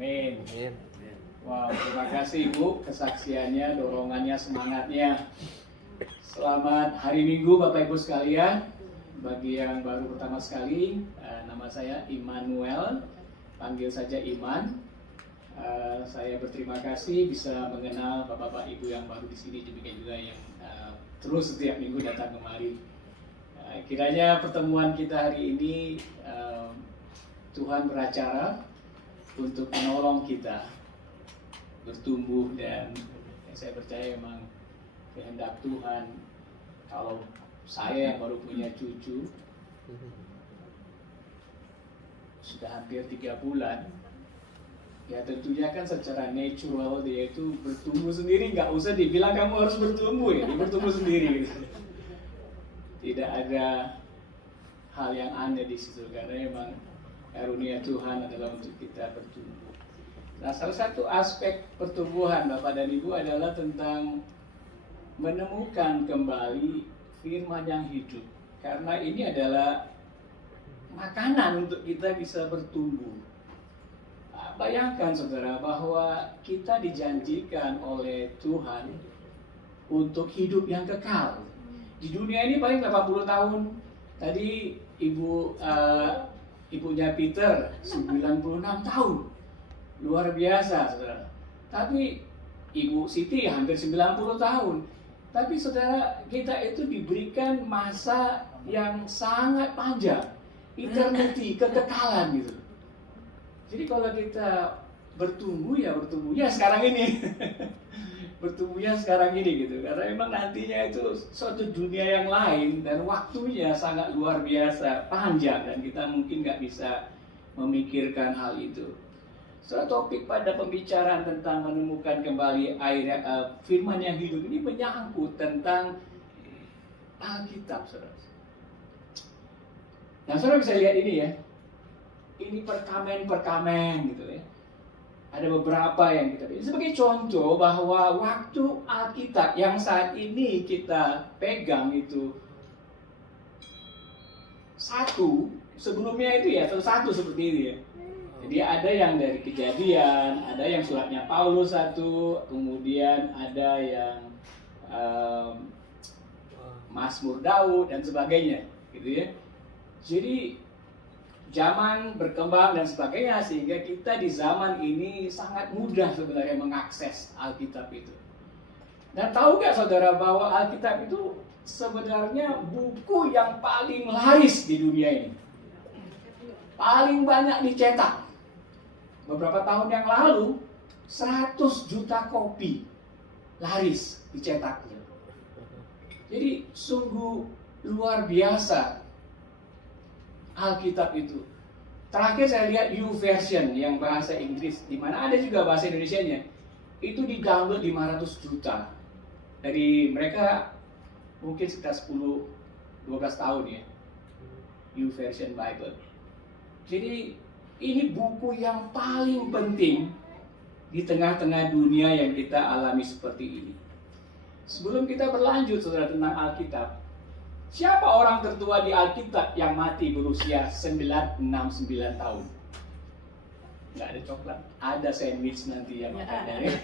Amin. Amin. Wow, terima kasih Ibu kesaksiannya, dorongannya, semangatnya. Selamat hari Minggu Bapak Ibu sekalian. Bagi yang baru pertama sekali, nama saya Immanuel, panggil saja Iman. Saya berterima kasih bisa mengenal Bapak-bapak Ibu yang baru di sini, demikian juga yang terus setiap minggu datang kemari. Kiranya pertemuan kita hari ini Tuhan beracara untuk menolong kita bertumbuh, dan saya percaya memang kehendak Tuhan. Kalau saya yang baru punya cucu sudah hampir 3 bulan, ya tentunya kan secara natural dia itu bertumbuh sendiri, nggak usah dibilang kamu harus bertumbuh, ya dia bertumbuh sendiri gitu. Tidak ada hal yang aneh di situ, karena memang karunia Tuhan adalah untuk kita bertumbuh. Nah, salah satu aspek pertumbuhan Bapak dan Ibu adalah tentang menemukan kembali firman yang hidup. Karena ini adalah makanan untuk kita bisa bertumbuh. Bayangkan saudara bahwa kita dijanjikan oleh Tuhan untuk hidup yang kekal. Di dunia ini paling 80 tahun. Tadi ibunya Peter 96 tahun. Luar biasa, saudara. Tapi Ibu Siti hampir 90 tahun. Tapi saudara, kita itu diberikan masa yang sangat panjang. Eternity, kekekalan gitu. Jadi kalau kita bertumbuhnya sekarang ini. Bertumbuhnya sekarang ini gitu. Karena memang nantinya itu suatu dunia yang lain dan waktunya sangat luar biasa, panjang, dan kita mungkin nggak bisa memikirkan hal itu. Topik pada pembicaraan tentang menemukan kembali firman yang hidup ini menyangkut tentang Alkitab, saudara. Nah, saudara bisa lihat ini ya. Ini perkamen gitu ya. Ada beberapa yang kita pilih sebagai contoh bahwa waktu Alkitab yang saat ini kita pegang itu satu, sebelumnya itu ya satu seperti ini ya. Jadi ada yang dari Kejadian, ada yang suratnya Paulus 1, kemudian ada yang Mazmur Daud dan sebagainya, gitu ya. Jadi zaman berkembang dan sebagainya, sehingga kita di zaman ini sangat mudah sebenarnya mengakses Alkitab itu. Dan tahu gak saudara bahwa Alkitab itu sebenarnya buku yang paling laris di dunia ini. Paling banyak dicetak. Beberapa tahun yang lalu 100 juta kopi laris dicetaknya. Jadi sungguh luar biasa Alkitab itu. Terakhir saya lihat YouVersion yang bahasa Inggris, di mana ada juga bahasa Indonesianya. Itu di-download 500 juta. Dari mereka mungkin sekitar 10-12 tahun ya. YouVersion Bible. Jadi ini buku yang paling penting di tengah-tengah dunia yang kita alami seperti ini. Sebelum kita berlanjut saudara tentang Alkitab, siapa orang tertua di Alkitab yang mati berusia 969 tahun? Nggak ada coklat, ada sandwich nanti ya makanya.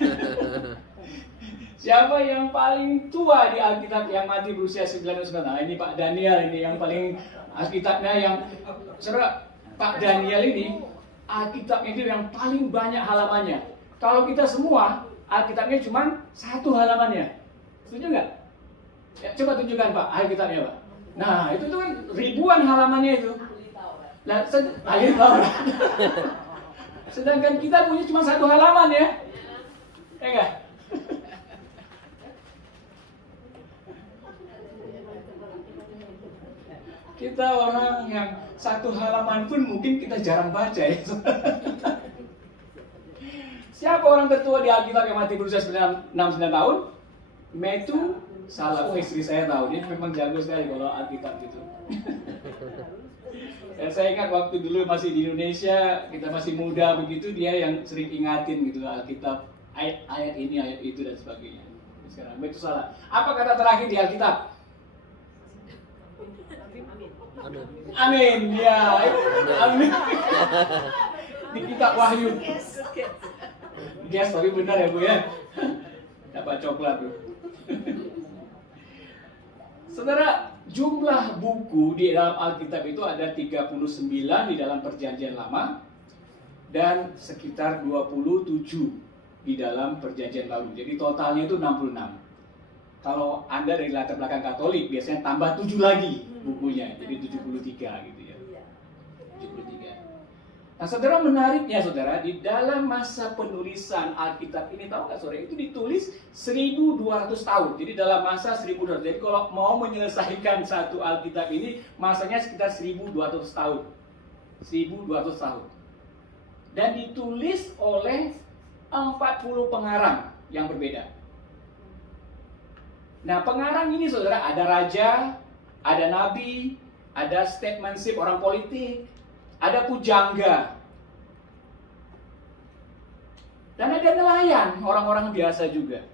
Siapa yang paling tua di Alkitab yang mati berusia 99 tahun? Nah, ini Pak Daniel ini yang paling Alkitabnya yang saudara. Pak Daniel ini Alkitabnya itu yang paling banyak halamannya. Kalau kita semua Alkitabnya cuma 1 halamannya. Setuju nggak? Ya, coba tunjukkan Pak Alkitabnya Pak. Nah itu tuh kan ribuan halamannya itu. Nah, ahli Taurat. Sedangkan kita punya cuma 1 halaman ya. Ya enggak? Kita orang yang 1 halaman pun mungkin kita jarang baca ya. Siapa orang tertua di Alkitab yang mati berusia 69 tahun? Metu salah, istri saya tahu, dia memang jago sekali kalau Alkitab gitu. Dan saya ingat waktu dulu masih di Indonesia, kita masih muda begitu, dia yang sering ingatin gitu Alkitab, ayat ini, ayat itu dan sebagainya. Sekarang Metu salah. Apa kata terakhir di Alkitab? Amin. Ya, amin. di kitab Wahyu. Guess, tapi benar ya Bu ya. Dapat coklat tuh. Saudara, jumlah buku di dalam Alkitab itu ada 39 di dalam Perjanjian Lama dan sekitar 27 di dalam Perjanjian Baru. Jadi totalnya itu 66. Kalau Anda dari latar belakang Katolik biasanya tambah 7 lagi bukunya, jadi 73 gitu ya. 73. Nah, saudara, menariknya saudara, di dalam masa penulisan Alkitab ini, tahu nggak saudara, itu ditulis 1200 tahun. Jadi dalam masa 1200. Jadi kalau mau menyelesaikan satu Alkitab ini, masanya sekitar 1200 tahun. 1200 tahun. Dan ditulis oleh 40 pengarang yang berbeda. Nah, pengarang ini saudara, ada raja, ada nabi, ada statesmanship orang politik, ada pujangga, dan ada nelayan, orang-orang biasa juga.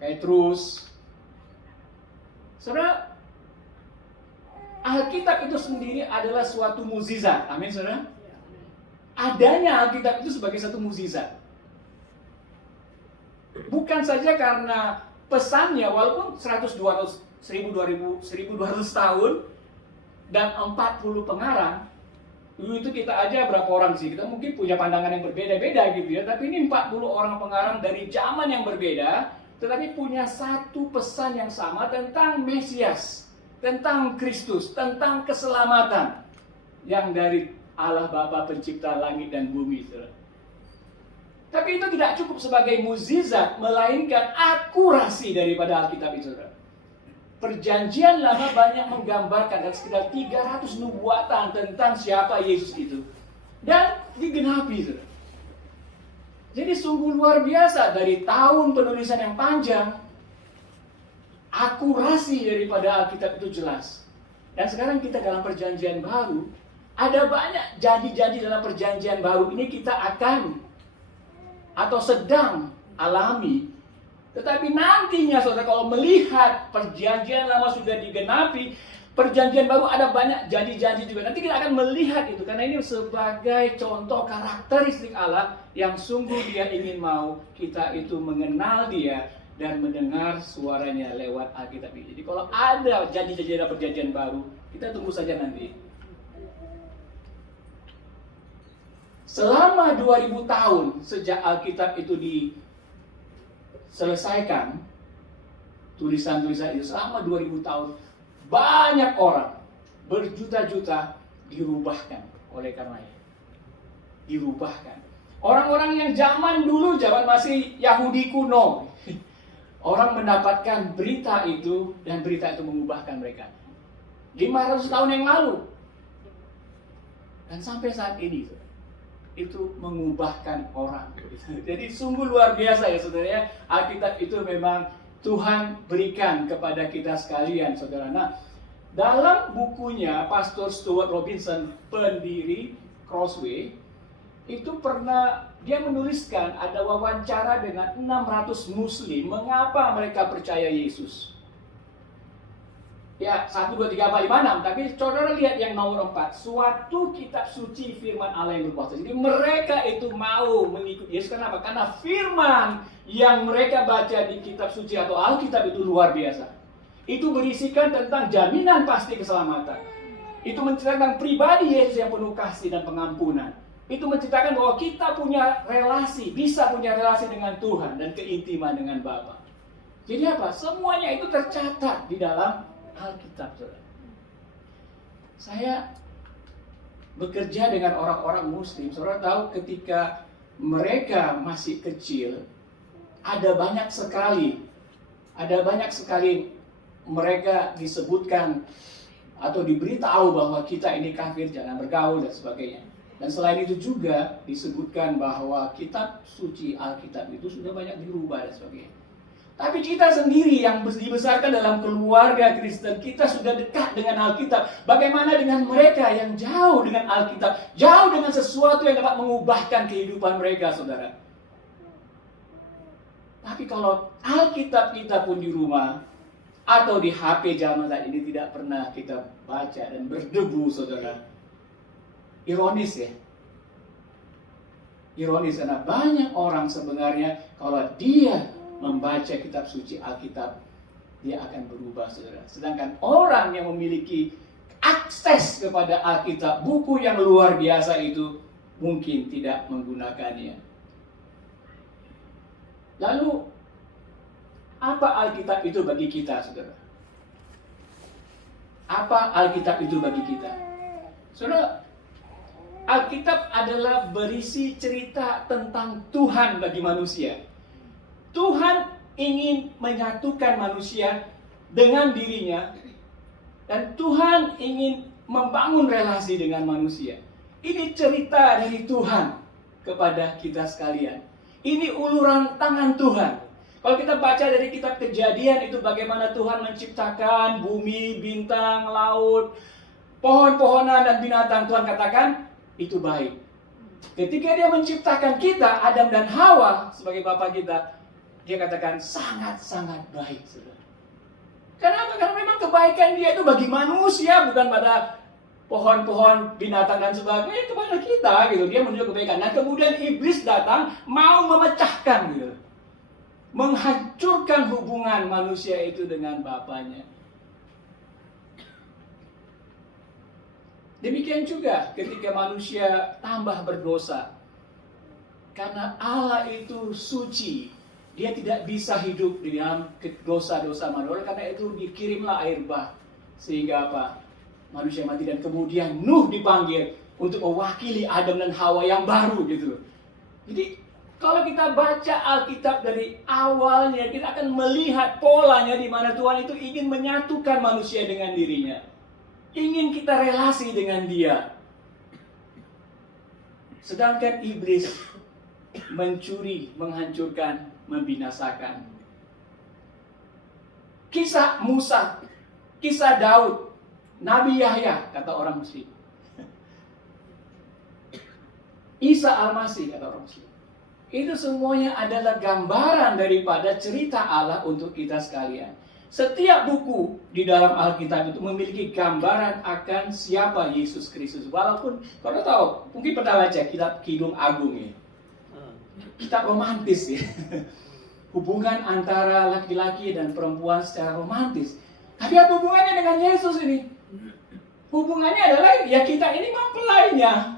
Petrus. Saudara, Alkitab itu sendiri adalah suatu mukjizat. Amin, saudara. Adanya Alkitab itu sebagai satu mukjizat. Bukan saja karena pesannya, walaupun 100, 200, 1200 tahun dan 40 pengarang, itu kita aja berapa orang sih? Kita mungkin punya pandangan yang berbeda-beda gitu ya. Tapi ini 40 orang pengarang dari zaman yang berbeda, tetapi punya satu pesan yang sama tentang Mesias, tentang Kristus, tentang keselamatan yang dari Allah Bapa pencipta langit dan bumi. Saudara. Tapi itu tidak cukup sebagai mukjizat, melainkan akurasi daripada Alkitab itu. Saudara. Perjanjian Lama banyak menggambarkan dan sekitar 300 nubuatan tentang siapa Yesus itu. Dan digenapi. Saudara. Jadi sungguh luar biasa, dari tahun penulisan yang panjang, akurasi daripada Alkitab itu jelas. Dan sekarang kita dalam Perjanjian Baru, ada banyak janji-janji dalam Perjanjian Baru ini kita akan atau sedang alami. Tetapi nantinya saudara, kalau melihat Perjanjian Lama sudah digenapi, Perjanjian Baru ada banyak janji-janji juga. Nanti kita akan melihat itu, karena ini sebagai contoh karakteristik Allah yang sungguh Dia ingin mau kita itu mengenal Dia dan mendengar suaranya lewat Alkitab ini. Jadi kalau ada janji-janji dalam Perjanjian Baru, kita tunggu saja nanti. Selama 2000 tahun sejak Alkitab itu diselesaikan, tulisan-tulisan itu selama 2000 tahun, banyak orang, berjuta-juta dirubahkan oleh karenanya. Dirubahkan. Orang-orang yang zaman dulu, zaman masih Yahudi kuno, orang mendapatkan berita itu, dan berita itu mengubahkan mereka. 500 tahun yang lalu. Dan sampai saat ini, itu mengubahkan orang. Jadi sungguh luar biasa ya saudara ya. Alkitab itu memang Tuhan berikan kepada kita sekalian saudara. Nah, dalam bukunya Pastor Stuart Robinson, pendiri Crossway, itu pernah dia menuliskan ada wawancara dengan 600 muslim mengapa mereka percaya Yesus. Ya, 1, 2, 3, 4, 5, 6. Tapi saudara lihat yang nomor 4. Suatu kitab suci firman Allah yang berkuasa. Jadi mereka itu mau mengikuti Yesus. Kenapa? Karena firman yang mereka baca di kitab suci atau Alkitab itu luar biasa. Itu berisikan tentang jaminan pasti keselamatan. Itu menceritakan pribadi Yesus yang penuh kasih dan pengampunan. Itu menceritakan bahwa kita punya relasi, bisa punya relasi dengan Tuhan dan keintiman dengan Bapa. Jadi apa? Semuanya itu tercatat di dalam Alkitab, saudara. Saya bekerja dengan orang-orang muslim. Saudara tahu ketika mereka masih kecil, ada banyak sekali mereka disebutkan atau diberitahu bahwa kita ini kafir, jangan bergaul dan sebagainya. Dan selain itu juga disebutkan bahwa kitab suci Alkitab itu sudah banyak dirubah dan sebagainya. Tapi kita sendiri yang dibesarkan dalam keluarga Kristen, kita sudah dekat dengan Alkitab. Bagaimana dengan mereka yang jauh dengan Alkitab, jauh dengan sesuatu yang dapat mengubahkan kehidupan mereka, saudara? Tapi kalau Alkitab kita pun di rumah atau di HP zaman saat ini tidak pernah kita baca dan berdebu, saudara. Ironis ya, Ironis karena banyak orang sebenarnya kalau dia membaca kitab suci Alkitab, dia akan berubah, saudara. Sedangkan orang yang memiliki akses kepada Alkitab, buku yang luar biasa itu, mungkin tidak menggunakannya. Lalu, apa Alkitab itu bagi kita, saudara? Apa Alkitab itu bagi kita? Saudara, Alkitab adalah berisi cerita tentang Tuhan bagi manusia. Tuhan ingin menyatukan manusia dengan dirinya, dan Tuhan ingin membangun relasi dengan manusia. Ini cerita dari Tuhan kepada kita sekalian. Ini uluran tangan Tuhan. Kalau kita baca dari kitab Kejadian itu bagaimana Tuhan menciptakan bumi, bintang, laut, pohon-pohonan dan binatang, Tuhan katakan itu baik. Ketika dia menciptakan kita, Adam dan Hawa sebagai bapa kita, dia katakan sangat-sangat baik, saudara. Kenapa? Karena memang kebaikan dia itu bagi manusia, bukan pada pohon-pohon, binatang dan sebagainya, kepada kita gitu. Dia menunjuk kebaikan. Nah, kemudian iblis datang mau memecahkan gitu. Menghancurkan hubungan manusia itu dengan bapaknya. Demikian juga ketika manusia tambah berdosa. Karena Allah itu suci, dia tidak bisa hidup di dalam dosa-dosa manusia. Karena itu dikirimlah air bah. Sehingga apa? Manusia mati, dan kemudian Nuh dipanggil untuk mewakili Adam dan Hawa yang baru gitu. Jadi kalau kita baca Alkitab dari awalnya, kita akan melihat polanya di mana Tuhan itu ingin menyatukan manusia dengan dirinya. Ingin kita relasi dengan dia. Sedangkan iblis mencuri, menghancurkan, membinasakan. Kisah Musa, kisah Daud, Nabi Yahya, kata orang Muslim. Isa Al-Masih, kata orang Muslim. Itu semuanya adalah gambaran daripada cerita Allah untuk kita sekalian. Setiap buku di dalam Alkitab itu memiliki gambaran akan siapa Yesus Kristus. Walaupun, kalau tahu, mungkin pernah baca kitab Kidung Agung ya. Kitab romantis ya. Hubungan antara laki-laki dan perempuan secara romantis. Tapi apa hubungannya dengan Yesus ini? Hubungannya adalah ya kita ini mempelainya.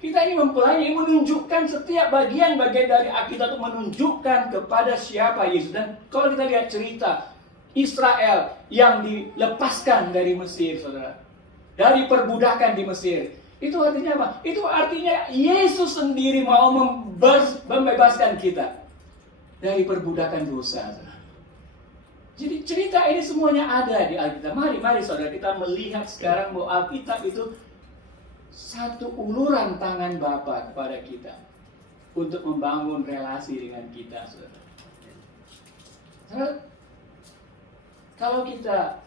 Kita ini mempelai, menunjukkan setiap bagian-bagian dari Alkitab itu menunjukkan kepada siapa Yesus. Dan kalau kita lihat cerita Israel yang dilepaskan dari Mesir, saudara, dari perbudakan di Mesir, itu artinya apa? Itu artinya Yesus sendiri mau membebaskan kita dari perbudakan dosa, saudara. Jadi cerita ini semuanya ada di Alkitab. Mari saudara, kita melihat sekarang bahwa Alkitab itu satu uluran tangan Bapa kepada kita untuk membangun relasi dengan kita, saudara. Kalau kita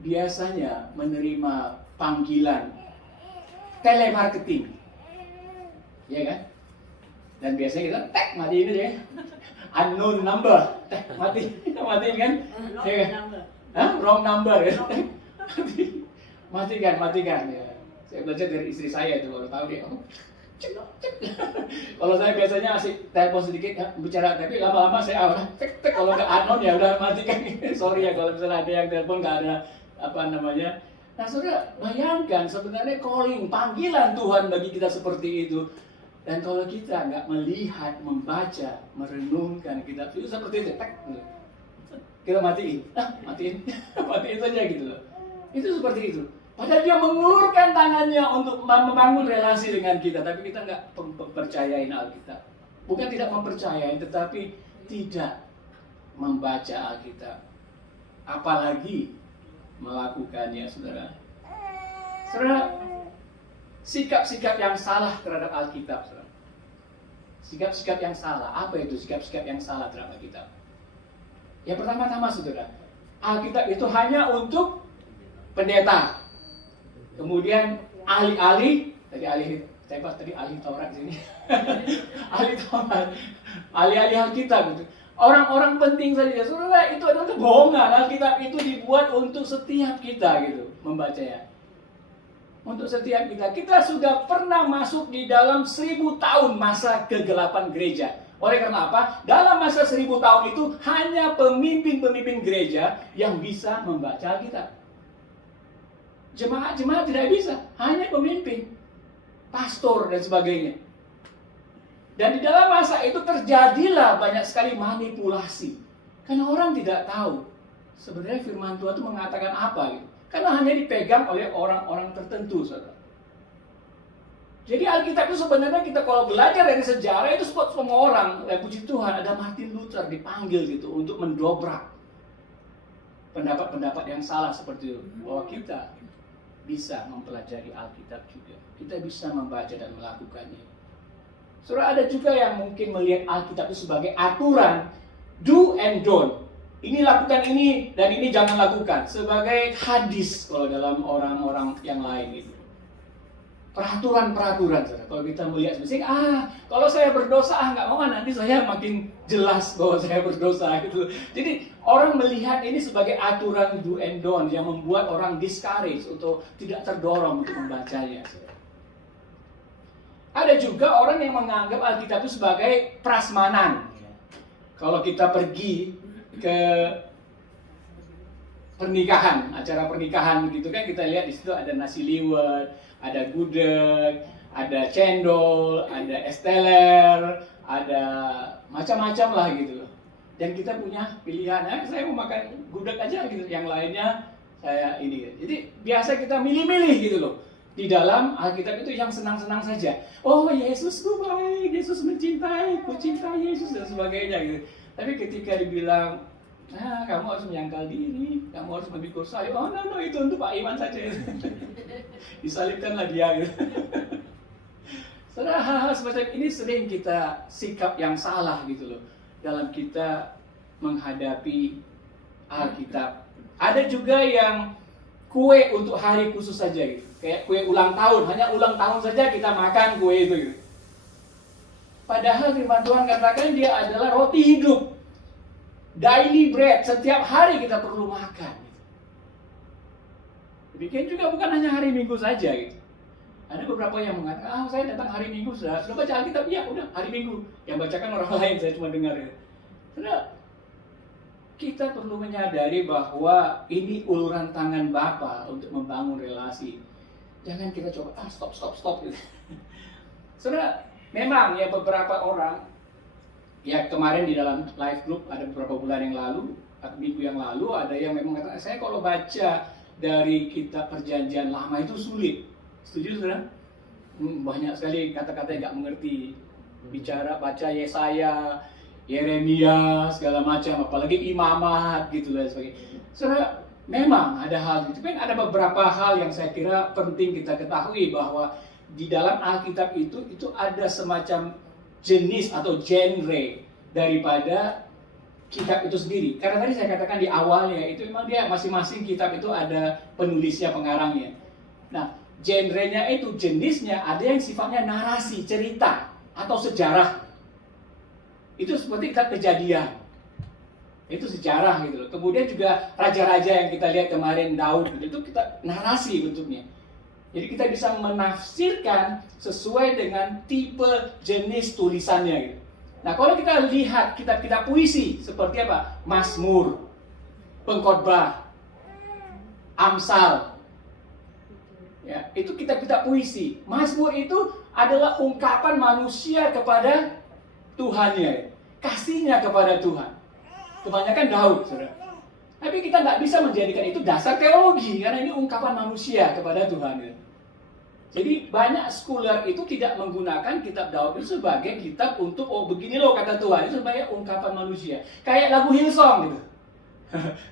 biasanya menerima panggilan telemarketing, ya kan? Dan biasanya kita matiin aja ya. Unknown number, matiin kan? Ya kan? Wrong number ya. Matikan ya. Saya belajar dari istri saya itu, kalau tahu dia kalau saya biasanya asik telepon sedikit ya, bicara, tapi lama-lama saya tek kalau nggak unknown ya udah matikan. Sorry ya kalau misalnya ada yang telepon nggak ada Nah saudara, bayangkan sebenarnya calling, panggilan Tuhan bagi kita seperti itu. Dan kalau kita nggak melihat, membaca, merenungkan kitab itu seperti itu, kita matiin saja gitu loh. Itu seperti itu. Padahal dia mengulurkan tangannya untuk membangun relasi dengan kita, tapi kita nggak percayain Alkitab. Bukan tidak mempercayai, tetapi tidak membaca Alkitab. Apalagi melakukannya, saudara. Saudara, sikap-sikap yang salah terhadap Alkitab, saudara. Sikap-sikap yang salah, apa itu sikap-sikap yang salah terhadap Alkitab? Yang pertama-tama, saudara, Alkitab itu hanya untuk pendeta. Kemudian ahli-ahli, ahli Taurat di sini. Ahli Taurat, ahli-ahli Alkitab gitu. Orang-orang penting saja. Saudara, itu adalah kebohongan. Alkitab itu dibuat untuk setiap kita gitu membacanya. untuk setiap kita sudah pernah masuk di dalam 1000 tahun masa kegelapan gereja. Oleh karena apa? Dalam masa 1000 tahun itu hanya pemimpin-pemimpin gereja yang bisa membaca Alkitab. Jemaat-jemaat tidak bisa, hanya pemimpin, pastor dan sebagainya. Dan di dalam masa itu terjadilah banyak sekali manipulasi. Karena orang tidak tahu sebenarnya firman Tuhan itu mengatakan apa gitu. Karena hanya dipegang oleh orang-orang tertentu, saudara. Jadi Alkitab itu sebenarnya kita kalau belajar dari sejarah itu semua orang, puji Tuhan, ada Martin Luther dipanggil gitu untuk mendobrak pendapat-pendapat yang salah seperti itu. Bahwa kita bisa mempelajari Alkitab juga. Kita bisa membaca dan melakukannya. Saudara, ada juga yang mungkin melihat Alkitab itu sebagai aturan do and don't. Ini lakukan ini dan ini jangan lakukan. Sebagai hadis kalau dalam orang-orang yang lain itu. Peraturan-peraturan, saudara. Kalau kita melihat sebenarnya, kalau saya berdosa, nggak mau, nanti saya makin jelas bahwa saya berdosa gitu. Jadi orang melihat ini sebagai aturan do and don't yang membuat orang discourage untuk tidak terdorong untuk membacanya. Saudara. Ada juga orang yang menganggap Alkitab itu sebagai prasmanan. Kalau kita pergi ke pernikahan, acara pernikahan gitu kan, kita lihat di situ ada nasi liwet, ada gudeg, ada cendol, ada es teler, ada macam-macam lah gitu. Dan kita punya pilihan, saya mau makan gudeg aja gitu, yang lainnya saya ini. Jadi biasa kita milih-milih gitu loh. Di dalam Alkitab itu yang senang-senang saja. Oh, Yesusku baik, Yesus mencintai, ku cintai Yesus dan sebagainya gitu. Tapi ketika dibilang, kamu harus menyangkal diri, kamu harus memikul salib. Oh, no, itu untuk Pak Iwan saja. Disalibkanlah dia gitu. Saudara, hal-hal semacam ini sering kita sikap yang salah gitu loh dalam kita menghadapi Alkitab. Ada juga yang kue untuk hari khusus saja gitu. Kayak kue ulang tahun, hanya ulang tahun saja kita makan kue itu gitu. Padahal firman Tuhan katakan dia adalah roti hidup. Daily bread, setiap hari kita perlu makan. Demikian juga bukan hanya hari Minggu saja gitu. Ada beberapa yang mengatakan, saya datang hari Minggu sudah baca Alkitab, ya udah hari Minggu. Yang bacakan orang lain, saya cuma dengar gitu. Sudah, kita perlu menyadari bahwa ini uluran tangan Bapa untuk membangun relasi. Jangan kita coba, stop gitu. Saudara, memang ya beberapa orang, ya kemarin di dalam live group ada beberapa bulan yang lalu, atau minggu yang lalu, ada yang memang kata, saya kalau baca dari kitab perjanjian lama itu sulit. Setuju saudara? Banyak sekali kata-kata yang nggak mengerti. Bicara, baca Yesaya, Yeremia, segala macam, apalagi imamat gitu dan sebagainya. Saudara, memang ada hal itu. Tapi ada beberapa hal yang saya kira penting kita ketahui bahwa di dalam Alkitab itu ada semacam jenis atau genre daripada kitab itu sendiri. Karena tadi saya katakan di awalnya itu memang dia masing-masing kitab itu ada penulisnya, pengarangnya. Nah, genrenya itu jenisnya ada yang sifatnya narasi, cerita atau sejarah. Itu seperti kitab Kejadian. Itu sejarah gitu loh. Kemudian juga raja-raja yang kita lihat kemarin Daud itu kita narasi bentuknya. Jadi kita bisa menafsirkan sesuai dengan tipe jenis tulisannya gitu. Nah, kalau kita lihat kitab-kitab puisi seperti apa? Mazmur, Pengkhotbah, Amsal. Ya, itu kitab-kitab puisi. Mazmur itu adalah ungkapan manusia kepada Tuhannya, kasihnya kepada Tuhan. Kebanyakan Daud, saudara. Tapi kita nggak bisa menjadikan itu dasar teologi, karena ini ungkapan manusia kepada Tuhan. Jadi banyak scholar itu tidak menggunakan kitab Daud itu sebagai kitab untuk, begini loh kata Tuhan, itu sebagai ungkapan manusia. Kayak lagu Hillsong gitu.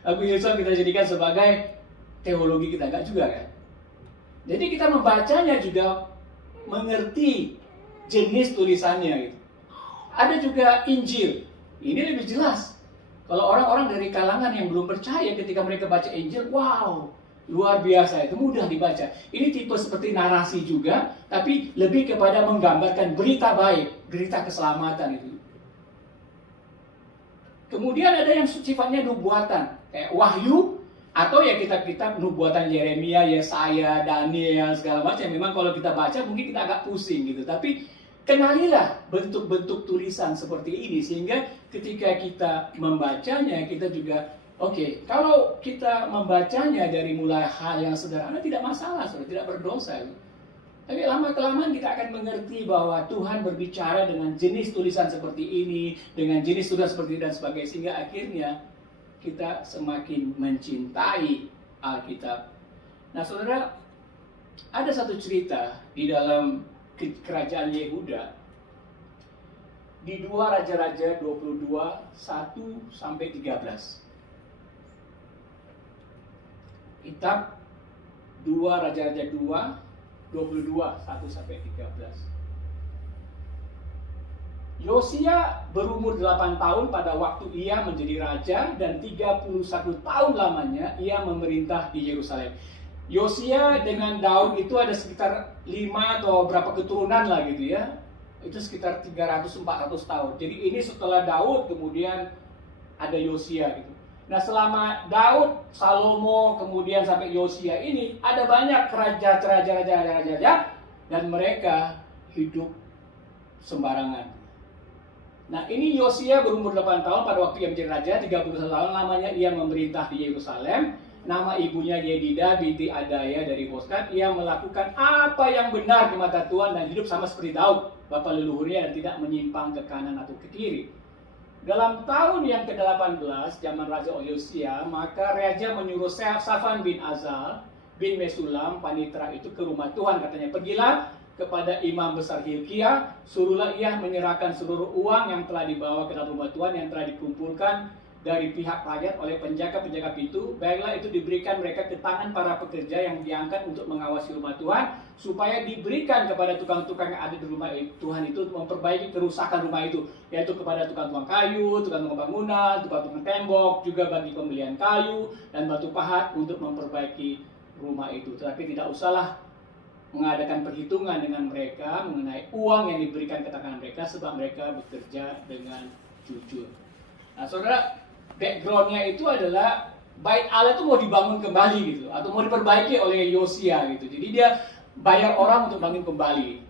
Lagu Hillsong kita jadikan sebagai teologi kita, nggak juga kan? Jadi kita membacanya juga mengerti jenis tulisannya gitu. Ada juga Injil. Ini lebih jelas. Kalau orang-orang dari kalangan yang belum percaya ketika mereka baca Injil, wow, luar biasa, itu mudah dibaca. Ini tipe seperti narasi juga, tapi lebih kepada menggambarkan berita baik, berita keselamatan itu. Kemudian ada yang sifatnya nubuatan, kayak Wahyu, Atau ya kitab-kitab nubuatan Yeremia, Yesaya, Daniel, segala macam. Memang kalau kita baca mungkin kita agak pusing gitu. Tapi kenalilah bentuk-bentuk tulisan seperti ini. Sehingga ketika kita membacanya, kita juga, oke, kalau kita membacanya dari mulai hal yang sederhana, tidak masalah, saudara, tidak berdosa. Tapi lama-kelamaan kita akan mengerti bahwa Tuhan berbicara dengan jenis tulisan seperti ini, dengan jenis tulisan seperti ini, dan sebagainya. Sehingga akhirnya kita semakin mencintai Alkitab. Nah, saudara, ada satu cerita di dalam kerajaan Yehuda di 2 Raja-Raja 22, 1 sampai 13. Kitab 2 Raja-Raja 2, 22, 1 sampai 13. Yosia berumur 8 tahun pada waktu ia menjadi raja dan 31 tahun lamanya ia memerintah di Yerusalem. Yosia dengan Daud itu ada sekitar 5 atau berapa keturunan lah gitu ya. Itu sekitar 300-400 tahun. Jadi ini setelah Daud kemudian ada Yosia gitu. Nah, selama Daud, Salomo, kemudian sampai Yosia ini ada banyak raja-raja dan mereka hidup sembarangan. Nah, ini Yosia berumur 8 tahun pada waktu ia menjadi raja, 31 tahun lamanya ia memerintah di Yerusalem. Nama ibunya Yedida binti Adaya dari Boskat. Ia melakukan apa yang benar di mata Tuhan dan hidup sama seperti Daud, bapa leluhurnya, dan tidak menyimpang ke kanan atau ke kiri. Dalam tahun yang ke-18 zaman Raja Yosia, maka raja menyuruh Safan bin Azal bin Mesulam panitera itu ke rumah Tuhan. Katanya, pergilah kepada imam besar Hilkia, suruhlah ia menyerahkan seluruh uang yang telah dibawa ke dalam rumah Tuhan yang telah dikumpulkan dari pihak rakyat oleh penjaga-penjaga pintu. Baiklah itu diberikan mereka ke tangan para pekerja yang diangkat untuk mengawasi rumah Tuhan, supaya diberikan kepada tukang-tukang yang ada di rumah Tuhan itu untuk memperbaiki kerusakan rumah itu, yaitu kepada tukang-tukang kayu, tukang-tukang bangunan, tukang-tukang tembok, juga bagi pembelian kayu dan batu pahat untuk memperbaiki rumah itu. Tetapi tidak usahlah mengadakan perhitungan dengan mereka mengenai uang yang diberikan ke tangan mereka, sebab mereka bekerja dengan jujur. Nah, saudara, backgroundnya itu adalah Bait Allah itu mau dibangun kembali gitu, atau mau diperbaiki oleh Yosia gitu. Jadi dia bayar orang untuk bangun kembali.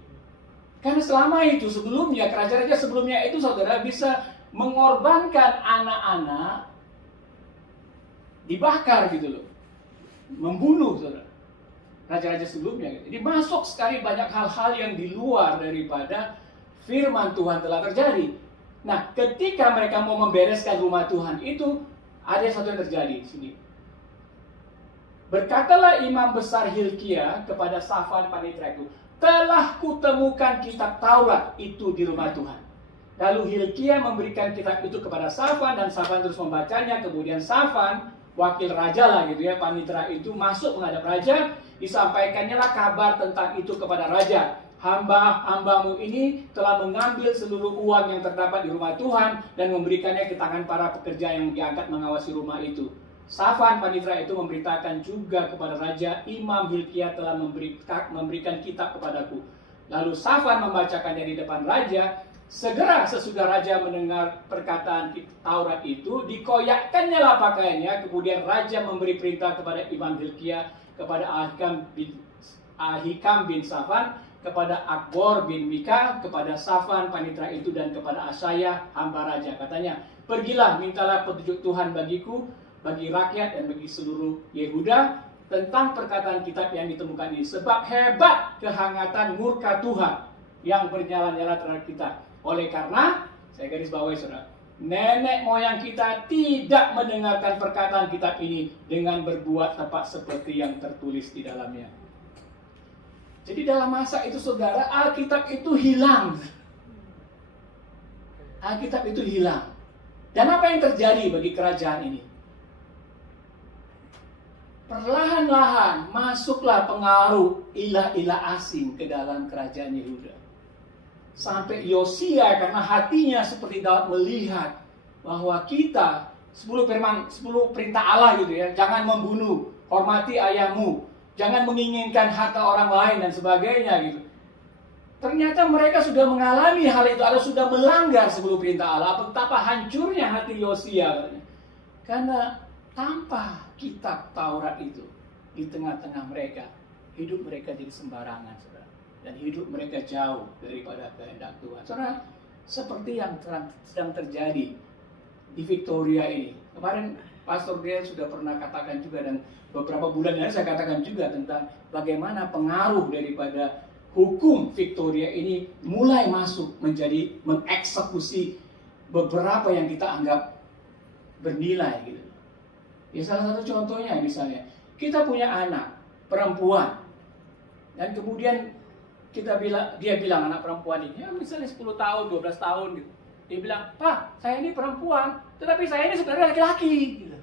Karena selama itu sebelumnya, raja-raja sebelumnya itu, saudara, bisa mengorbankan anak-anak dibakar gitu loh, membunuh, saudara. Raja-raja sebelumnya. Jadi masuk sekali banyak hal-hal yang di luar daripada firman Tuhan telah terjadi. Nah, ketika mereka mau membereskan rumah Tuhan itu, ada satu yang terjadi di sini. Berkatalah imam besar Hilkia kepada Safan panitera itu, telah kutemukan kitab Taurat itu di rumah Tuhan. Lalu Hilkia memberikan kitab itu kepada Safan, dan Safan terus membacanya. Kemudian Safan, wakil raja lah gitu ya, panitera itu masuk menghadap raja. Disampaikannya lah kabar tentang itu kepada raja. Hamba-hambamu ini telah mengambil seluruh uang yang terdapat di rumah Tuhan dan memberikannya ke tangan para pekerja yang diangkat mengawasi rumah itu. Safan panitera itu memberitakan juga kepada raja, Imam Hilkia telah memberikan kitab kepadaku. Lalu Safan membacakannya di depan raja. Segera sesudah raja mendengar perkataan Taurat itu, dikoyakkannya lah pakaiannya. Kemudian raja memberi perintah kepada Imam Hilkia, kepada Ahikam bin Safan, kepada Akbor bin Mika, kepada Safan panitera itu, dan kepada Asaya hamba raja. Katanya, pergilah mintalah petunjuk Tuhan bagiku, bagi rakyat dan bagi seluruh Yehuda tentang perkataan kitab yang ditemukan ini. Sebab hebat kehangatan murka Tuhan yang bernyala-nyala terhadap kita. Oleh karena, saya garis bawahi saudara, nenek moyang kita tidak mendengarkan perkataan kitab ini dengan berbuat tepat seperti yang tertulis di dalamnya. Jadi dalam masa itu saudara, Alkitab itu hilang. Alkitab itu hilang. Dan apa yang terjadi bagi kerajaan ini? Perlahan-lahan masuklah pengaruh ilah-ilah asing ke dalam kerajaan Yehuda. Sampai Yosia, karena hatinya seperti Daud, melihat bahwa kita 10 perintah Allah gitu ya, jangan membunuh, hormati ayahmu, jangan menginginkan harta orang lain dan sebagainya gitu. Ternyata mereka sudah mengalami hal itu, atau sudah melanggar 10 perintah Allah. Betapa hancurnya hati Yosia. Karena tanpa kitab Taurat itu di tengah-tengah mereka, hidup mereka jadi sembarangan, saudara. Dan hidup mereka jauh daripada kehendak Tuhan. Saudara, seperti yang sedang terjadi di Victoria ini. Kemarin Pastor Dia sudah pernah katakan juga, dan beberapa bulan lalu saya katakan juga tentang bagaimana pengaruh daripada hukum Victoria ini mulai masuk menjadi mengeksekusi beberapa yang kita anggap bernilai gitu. Ya salah satu contohnya misalnya, kita punya anak perempuan dan kemudian dia bilang anak perempuan ini, ya misalnya 10 tahun, 12 tahun gitu. Dia bilang, "Pak, saya ini perempuan, tetapi saya ini sebenarnya laki-laki." Gitu.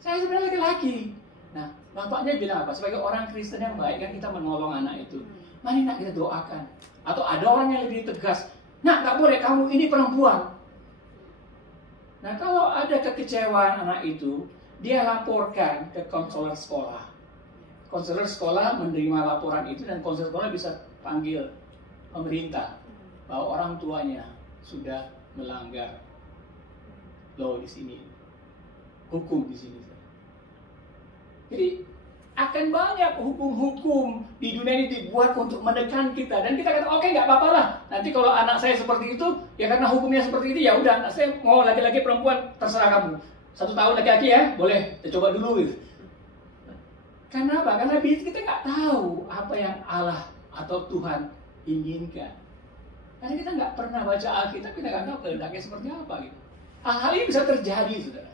Saya sebenarnya laki-laki. Nah, bapaknya bilang apa? Sebagai orang Kristen yang baik kan kita menolong anak itu. Mari nak kita doakan. Atau ada orang yang lebih tegas, "Nak, tak boleh, kamu ini perempuan." Nah, kalau ada kekecewaan anak itu, dia laporkan ke konselor sekolah. Konselor sekolah menerima laporan itu dan konselor sekolah bisa panggil pemerintah bahwa orang tuanya sudah melanggar law di sini, hukum di sini. Jadi akan banyak hukum-hukum di dunia ini dibuat untuk menekan kita, dan kita kata oke, nggak apa-apa lah. Nanti kalau anak saya seperti itu, ya karena hukumnya seperti itu, ya udah anak saya mau laki-laki perempuan terserah kamu. 1 tahun laki-laki ya, boleh, kita coba dulu gitu. Karena apa? Karena kita nggak tahu apa yang Allah atau Tuhan inginkan. Karena kita nggak pernah baca Alkitab, kita nggak tahu kehendaknya seperti apa gitu. Hal-hal ini bisa terjadi, saudara.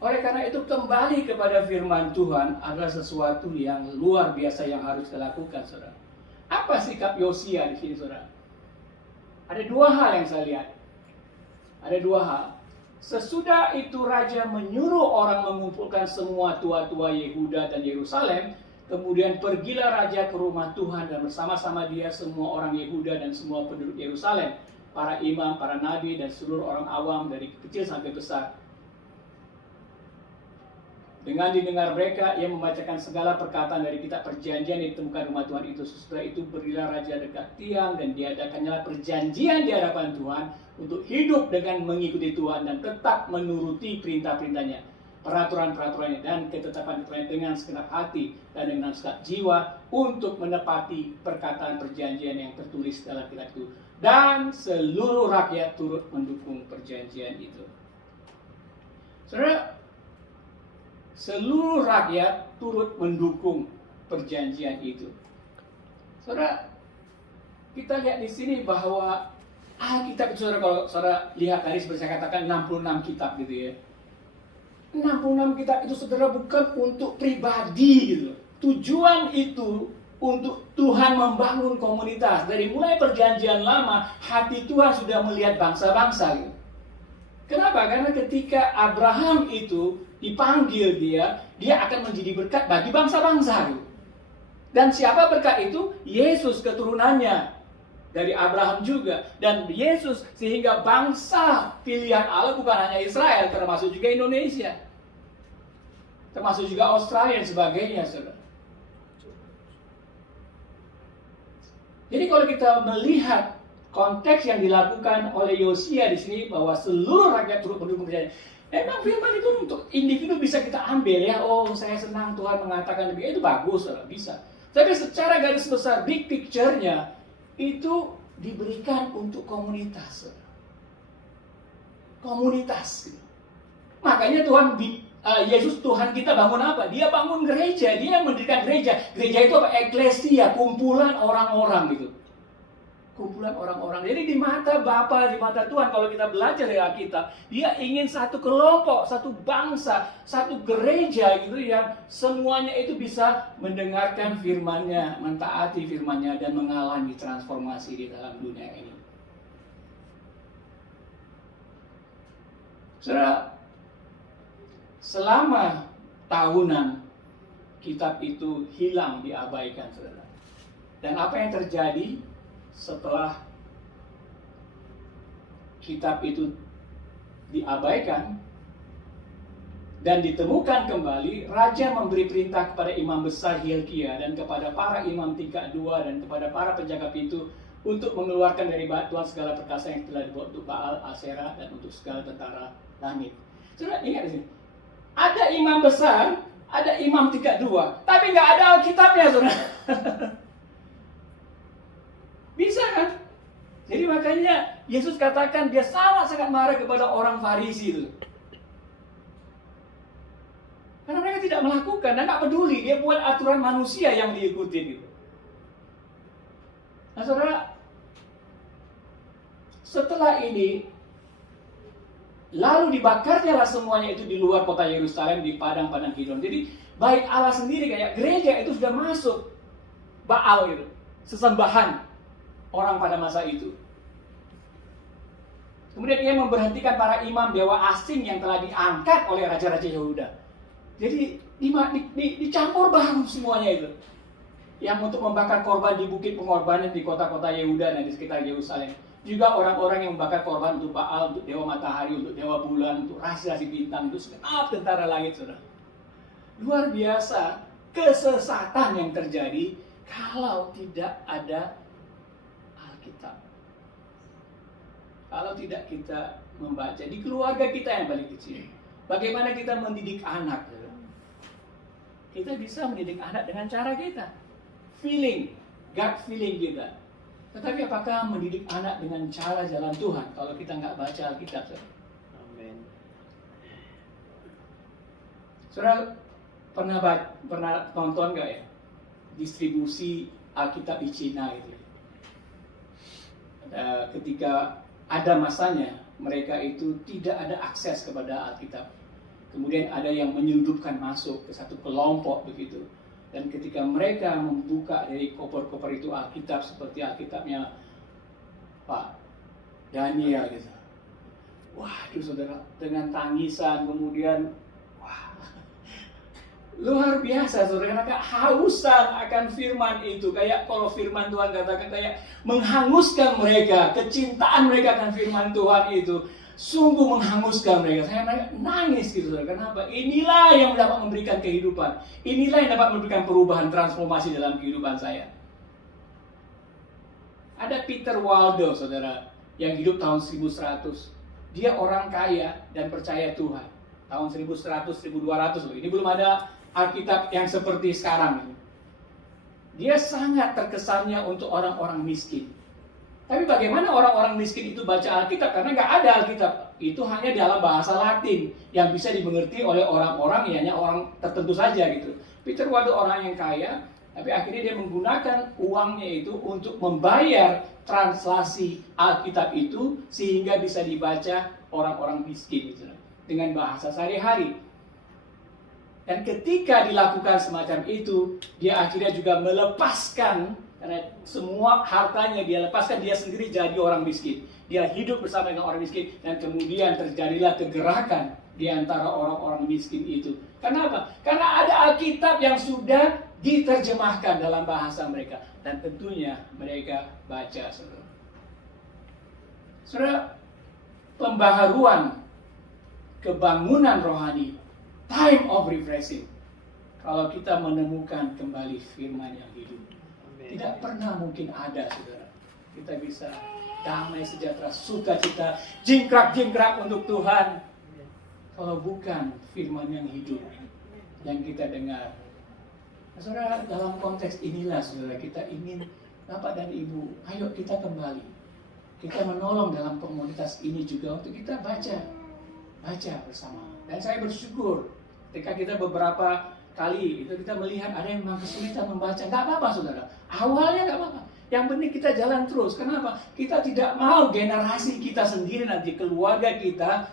Oleh karena itu kembali kepada firman Tuhan adalah sesuatu yang luar biasa yang harus kita lakukan, saudara. Apa sikap Yosia di sini, saudara? Ada 2 hal yang saya lihat. Ada 2 hal. Sesudah itu raja menyuruh orang mengumpulkan semua tua-tua Yehuda dan Yerusalem. Kemudian pergilah raja ke rumah Tuhan dan bersama-sama dia semua orang Yehuda dan semua penduduk Yerusalem, para imam, para nabi, dan seluruh orang awam dari kecil sampai besar. Dengan didengar mereka, ia membacakan segala perkataan dari kitab perjanjian yang ditemukan rumah Tuhan itu. Setelah itu berilah raja dekat tiang dan diadakannya perjanjian di hadapan Tuhan untuk hidup dengan mengikuti Tuhan dan tetap menuruti perintah-perintahnya, peraturan-peraturannya dan ketetapan-ketetapannya dengan segenap hati dan dengan segenap jiwa untuk menepati perkataan perjanjian yang tertulis dalam kitab itu. Dan seluruh rakyat turut mendukung perjanjian itu. Saudara, seluruh rakyat turut mendukung perjanjian itu. Saudara, kita lihat di sini bahwa Alkitab itu, saudara, kalau saudara lihat tadi seperti saya katakan 66 kitab gitu ya. 66 kitab itu, saudara, bukan untuk pribadi gitu. Tujuan itu untuk Tuhan membangun komunitas. Dari mulai perjanjian lama, hati Tuhan sudah melihat bangsa-bangsa gitu. Kenapa? Karena ketika Abraham itu dipanggil dia akan menjadi berkat bagi bangsa-bangsa. Dan siapa berkat itu? Yesus keturunannya dari Abraham juga. Dan Yesus sehingga bangsa pilihan Allah bukan hanya Israel, termasuk juga Indonesia. Termasuk juga Australia dan sebagainya, saudara. Jadi kalau kita melihat konteks yang dilakukan oleh Yosia di sini bahwa seluruh rakyat turut mendukung perjanjian. Memang firman itu untuk individu bisa kita ambil ya. Oh, saya senang Tuhan mengatakan demikian, itu bagus, saudara, bisa. Tapi secara garis besar big picture-nya itu diberikan untuk komunitas, saudara. Komunitas. Makanya Yesus Tuhan kita bangun apa? Dia bangun gereja, dia mendirikan gereja. Gereja itu apa? Eklesia, kumpulan orang-orang gitu. Kumpulan orang-orang. Jadi di mata Bapa, di mata Tuhan, kalau kita belajar dari Alkitab, dia ingin satu kelompok, satu bangsa, satu gereja gitu yang semuanya itu bisa mendengarkan firman-Nya, mentaati firman-Nya dan mengalami transformasi di dalam dunia ini. Saudara, selama tahunan kitab itu hilang, diabaikan, saudara. Dan apa yang terjadi setelah kitab itu diabaikan dan ditemukan kembali, raja memberi perintah kepada imam besar Hilkia dan kepada para imam tingkat 2 dan kepada para penjaga pintu untuk mengeluarkan dari batuan segala perkasa yang telah dibuat untuk Baal, Aserah dan untuk segala tentara langit. Saudara, ingat di sini, Ada imam besar, ada imam 32, tapi nggak ada Alkitabnya, saudara. Bisa kan? Jadi makanya Yesus katakan dia sangat marah kepada orang Farisi itu. Karena mereka tidak melakukan dan nggak peduli, dia buat aturan manusia yang diikuti gitu. Nah, saudara, setelah ini lalu dibakarnyalah semuanya itu di luar kota Yerusalem di padang-padang Kidron. Jadi baik Allah sendiri kayak gereja itu sudah masuk Baal gitu, sesembahan orang pada masa itu. Kemudian ia memberhentikan para imam dewa asing yang telah diangkat oleh raja-raja Yehuda. Jadi dicampur baru semuanya itu. Yang untuk membakar korban di bukit pengorbanan di kota-kota Yehuda dan di sekitar Yerusalem. Juga orang-orang yang membakar korban untuk Baal, untuk dewa matahari, untuk dewa bulan, untuk rasi-rasi bintang, itu segenap tentara langit, saudara. Luar biasa kesesatan yang terjadi kalau tidak ada Alkitab. Kalau tidak kita membaca di keluarga kita yang paling kecil, bagaimana kita mendidik anak? Saudara? Kita bisa mendidik anak dengan cara kita, gut feeling kita. Tetapi apakah mendidik anak dengan cara jalan Tuhan kalau kita nggak baca Alkitab? Amin. Saudara pernah nonton nggak ya distribusi Alkitab di Cina itu? Ketika ada masanya mereka itu tidak ada akses kepada Alkitab. Kemudian ada yang menyelundupkan masuk ke satu kelompok begitu. Dan ketika mereka membuka dari koper-koper itu Alkitab seperti Alkitabnya Pak Daniel gitu. Waduh saudara, dengan tangisan kemudian wah, luar biasa saudara, mereka hausan akan firman itu. Kayak kalau firman Tuhan katakan kayak menghanguskan mereka, kecintaan mereka akan firman Tuhan itu sungguh menghanguskan mereka. Saya nangis gitu saudara. Kenapa? Inilah yang dapat memberikan kehidupan. Inilah yang dapat memberikan perubahan transformasi dalam kehidupan saya. Ada Peter Waldo saudara yang hidup tahun 1100. Dia orang kaya dan percaya Tuhan. Tahun 1100, 1200 loh. Ini belum ada Alkitab yang seperti sekarang. Dia sangat terkesannya untuk orang-orang miskin. Tapi bagaimana orang-orang miskin itu baca Alkitab? Karena nggak ada Alkitab. Itu hanya dalam bahasa Latin yang bisa dimengerti oleh orang-orang, hanya orang tertentu saja gitu. Peter Waldo orang yang kaya, tapi akhirnya dia menggunakan uangnya itu untuk membayar translasi Alkitab itu sehingga bisa dibaca orang-orang miskin gitu, dengan bahasa sehari-hari. Dan ketika dilakukan semacam itu, dia akhirnya juga melepaskan, karena semua hartanya dia lepaskan, dia sendiri jadi orang miskin. Dia hidup bersama dengan orang miskin, dan kemudian terjadilah kegerakan di antara orang-orang miskin itu. Kenapa? Karena ada Alkitab yang sudah diterjemahkan dalam bahasa mereka. Dan tentunya mereka baca, saudara. Saudara, pembaharuan kebangunan rohani, time of refreshing, kalau kita menemukan kembali firman yang hidup. Tidak pernah mungkin ada, saudara. Kita bisa damai, sejahtera, sukacita, jingkrak-jingkrak untuk Tuhan kalau bukan firman yang hidup yang kita dengar. Nah, saudara, dalam konteks inilah, saudara, kita ingin Bapak dan Ibu, ayo kita kembali. Kita menolong dalam komunitas ini juga untuk kita baca bersama. Dan saya bersyukur ketika kita beberapa kali itu kita melihat ada yang memang kesulitan membaca. Nggak apa-apa saudara, awalnya nggak apa-apa. Yang penting kita jalan terus. Kenapa? Kita tidak mau generasi kita sendiri nanti, keluarga kita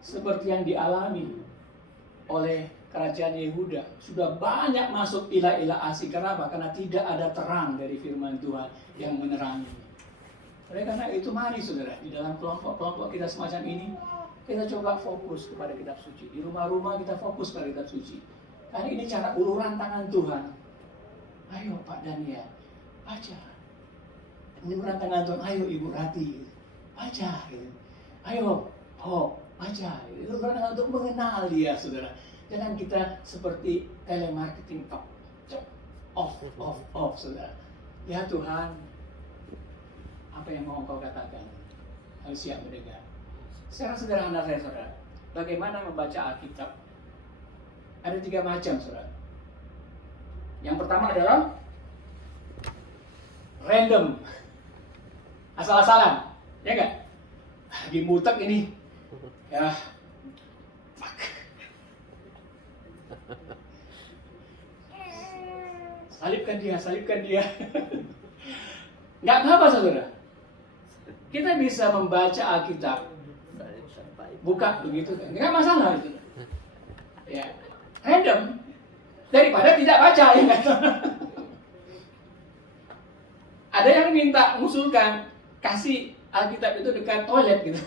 seperti yang dialami oleh kerajaan Yehuda. Sudah banyak masuk ilah-ilah asing. Kenapa? Karena tidak ada terang dari firman Tuhan yang menerangi. Oleh karena itu mari saudara, di dalam kelompok-kelompok kita semacam ini, kita coba fokus kepada kitab suci. Di rumah-rumah kita fokus pada kitab suci. Karena ini cara uluran tangan Tuhan. Ayo Pak Daniel, baca. Uluran tangan Tuhan, ayo Ibu Rati, baca. Ayo, baca. Uluran tangan untuk mengenal dia, saudara. Jangan kita seperti telemarketing, off, saudara. Ya Tuhan, apa yang mau Engkau katakan? Harus siap mendengar. Secara sederhana saya saudara, bagaimana membaca Alkitab? Ada 3 macam, saudara. Yang pertama adalah random, asal-asalan, ya nggak? Lagi mutek ini, ya, fuck. Salibkan dia. Nggak apa-apa, saudara. Kita bisa membaca Alkitab, buka begitu, nggak masalah itu. Ya, random daripada tidak baca, ya nggak? Ada yang minta mengusulkan kasih Alkitab itu dekat toilet gitu.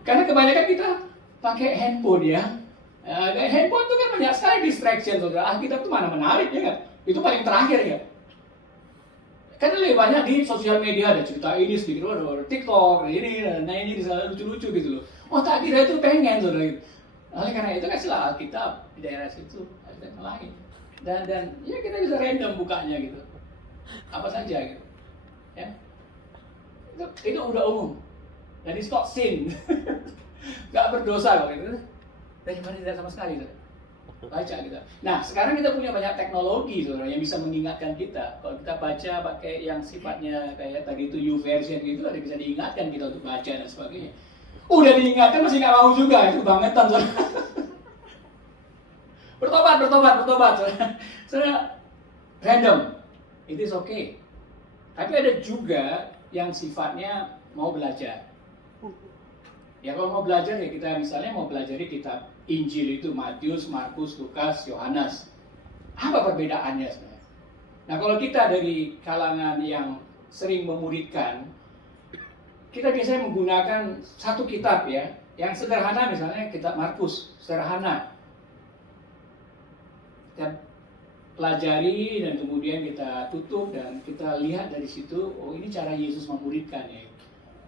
Karena kebanyakan kita pakai handphone ya. Handphone itu kan banyak sekali distraction, saudara. Alkitab itu mana menarik, ya nggak? Itu paling terakhir ya. Karena lebih banyak di sosial media, ada cerita ini sedikit, ada TikTok, ini misalnya lucu-lucu gitu loh. Oh, tak kira itu pengen, saudara. Oleh karena itu kasihlah Alkitab di daerah situ, Alkitab yang lain. Dan ya kita bisa random bukanya gitu. Apa saja gitu. Ya. Itu udah umum. Dan it's not sin. Gak berdosa kok gitu. Daripada tidak sama sekali, saudara. Baca kita. Nah, sekarang kita punya banyak teknologi, saudara, yang bisa mengingatkan kita. Kalau kita baca pakai yang sifatnya kayak tadi itu YouVersion gitu, ada bisa diingatkan kita untuk baca dan sebagainya. Udah diingatkan masih nggak mau juga, itu bangetan, saudara. Bertobat, saudara. Saudara, random, it is okay. Tapi ada juga yang sifatnya mau belajar. Ya kalau mau belajar ya kita misalnya mau belajar kitab Injil itu Matius, Markus, Lukas, Yohanes. Apa perbedaannya sebenarnya? Nah kalau kita dari kalangan yang sering memuridkan, kita biasanya menggunakan satu kitab ya, yang sederhana misalnya kitab Markus, sederhana. Kita pelajari dan kemudian kita tutup dan kita lihat dari situ, oh ini cara Yesus memuridkan ya.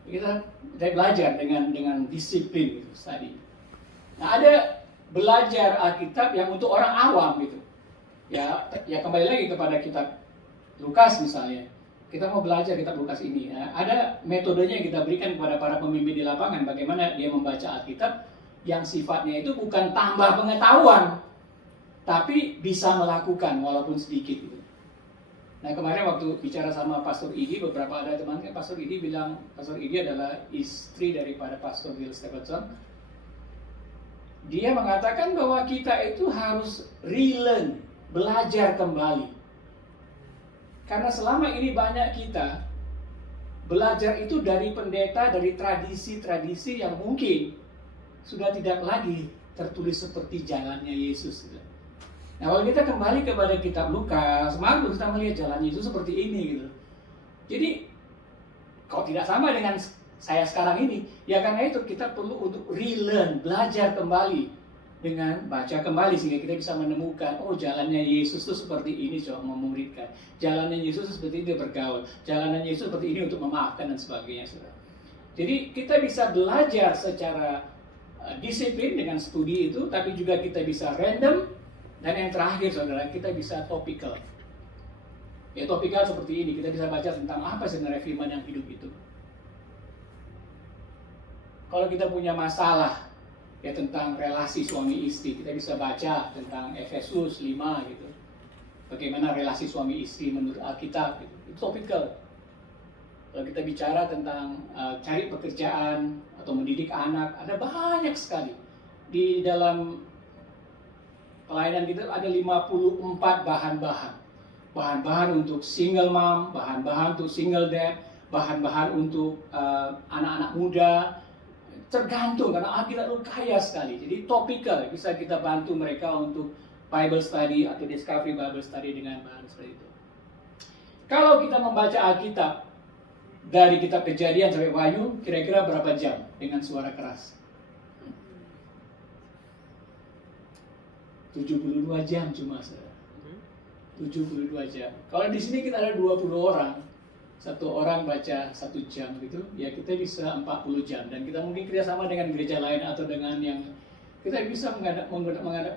Kita belajar dengan disiplin gitu tadi. Nah ada belajar Alkitab yang untuk orang awam gitu. Ya kembali lagi kepada kitab Lukas misalnya. Kita mau belajar kitab Lukas ini. Nah, ada metodenya yang kita berikan kepada para pemimpin di lapangan. Bagaimana dia membaca Alkitab yang sifatnya itu bukan tambah pengetahuan, tapi bisa melakukan walaupun sedikit gitu. Nah kemarin waktu bicara sama Pastor Idi, beberapa ada teman kan Pastor Idi bilang, Pastor Idi adalah istri daripada Pastor Bill Stephenson. Dia mengatakan bahwa kita itu harus relearn, belajar kembali. Karena selama ini banyak kita belajar itu dari pendeta, dari tradisi-tradisi yang mungkin sudah tidak lagi tertulis seperti jalannya Yesus. Nah kalau kita kembali kepada kitab Lukas, Markus, kita melihat jalan Yesus seperti ini gitu. Jadi kalau tidak sama dengan saya sekarang ini, ya karena itu kita perlu untuk relearn, belajar kembali dengan baca kembali sehingga kita bisa menemukan, oh jalannya Yesus itu seperti ini coba memuridkan, jalannya Yesus seperti ini bergaul, jalannya Yesus seperti ini untuk memaafkan dan sebagainya, saudara. Jadi kita bisa belajar secara disiplin dengan studi itu, tapi juga kita bisa random. Dan yang terakhir saudara, kita bisa topical. Ya topical seperti ini, kita bisa baca tentang apa sebenarnya firman yang hidup itu. Kalau kita punya masalah ya tentang relasi suami istri, kita bisa baca tentang Efesus 5 gitu. Bagaimana relasi suami istri menurut Alkitab gitu. Itu topical. Kalau kita bicara tentang cari pekerjaan atau mendidik anak, ada banyak sekali. Di dalam pelayanan kita ada 54 bahan-bahan. Bahan-bahan untuk single mom, bahan-bahan untuk single dad, bahan-bahan untuk anak-anak muda. Tergantung, karena Alkitab itu kaya sekali. Jadi topikal, bisa kita bantu mereka untuk Bible study atau discovery Bible study dengan bahan seperti itu. Kalau kita membaca Alkitab dari kitab Kejadian sampai Wahyu, kira-kira berapa jam dengan suara keras? 72 jam cuma, saudara. 72 jam. Kalau di sini kita ada 20 orang, satu orang baca 1 jam gitu, ya kita bisa 40 jam. Dan kita mungkin kerjasama dengan gereja lain atau dengan yang kita bisa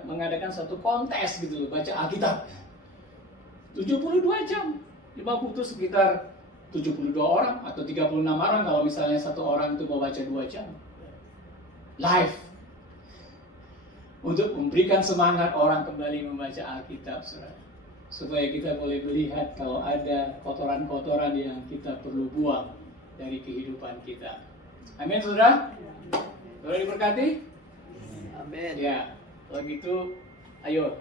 mengadakan satu kontes gitu loh, baca Alkitab. 72 jam. 50 itu sekitar 72 orang atau 36 orang kalau misalnya satu orang itu mau baca 2 jam. Live. untuk memberikan semangat orang kembali membaca Alkitab, saudara. Supaya kita boleh melihat kalau ada kotoran-kotoran yang kita perlu buang dari kehidupan kita. Amin, saudara? Saudara diberkati? Amin. Ya, kalau gitu, ayo